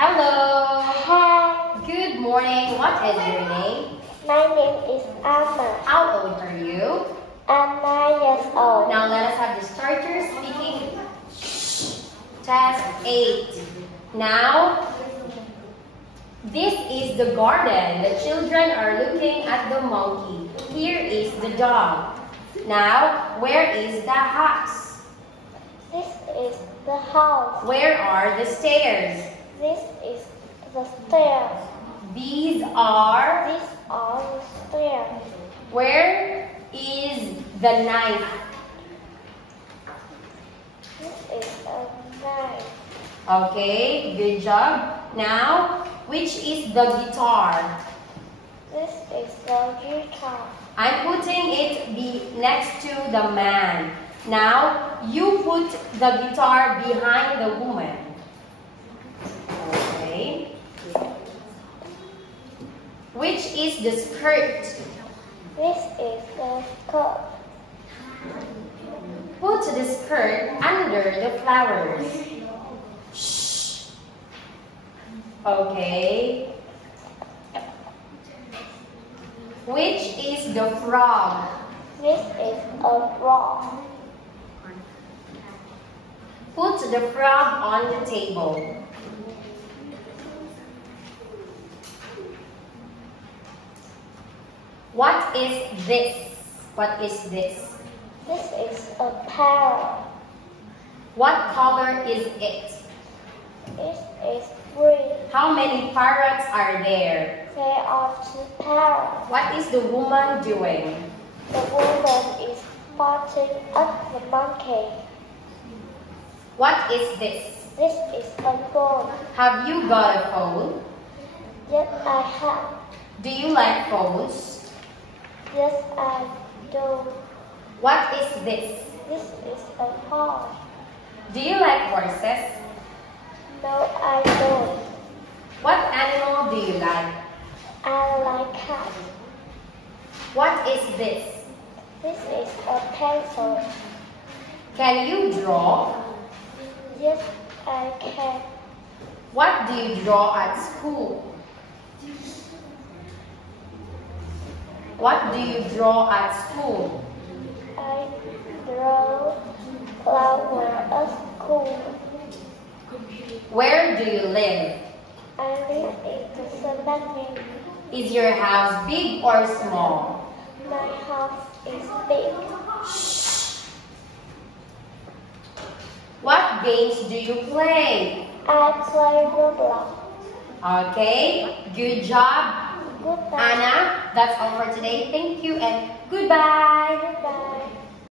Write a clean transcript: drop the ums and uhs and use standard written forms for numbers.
Hello. Hi, Good morning. What is your name? my name is Anna. How old are you? I'm 9 years old. Now let us have the starter speaking. Test 8. Now, this is the garden. The children are looking at the monkey. Here is the dog. Now, where is the house? This is the house. Where are the stairs? This is the stairs. These are. These are the stairs. Where is the knife? This is a knife. Okay, good job. Now, which is the guitar? This is the guitar. I'm putting it next to the man. Now, you put the guitar behind the woman. Okay. Which is the skirt? This is the skirt. Put the skirt under the flowers. Shh. Okay. Which is the frog? This is a frog. Put the frog on the table. What is this? What is this? This is a parrot. What color is it? This is green. How many parrots are there? There are 2 parrots. What is the woman doing? The woman is patting up the monkey. What is this? This is a phone. Have you got a phone? Yes, I have. Do you like phones? Yes, I do. What is this? This is a horse. Do you like horses? No, I don't. What animal do you like? I like cat. What is this? This is a pencil. Can you draw? Yes, I can. What do you draw at school? What do you draw at school? I draw flower at school. Where do you live? I live in the cemetery. Is your house big or small? My house is big. What games do you play? I play Roblox. Okay, good job, Goodbye. Anna. That's all for today. Thank you and goodbye.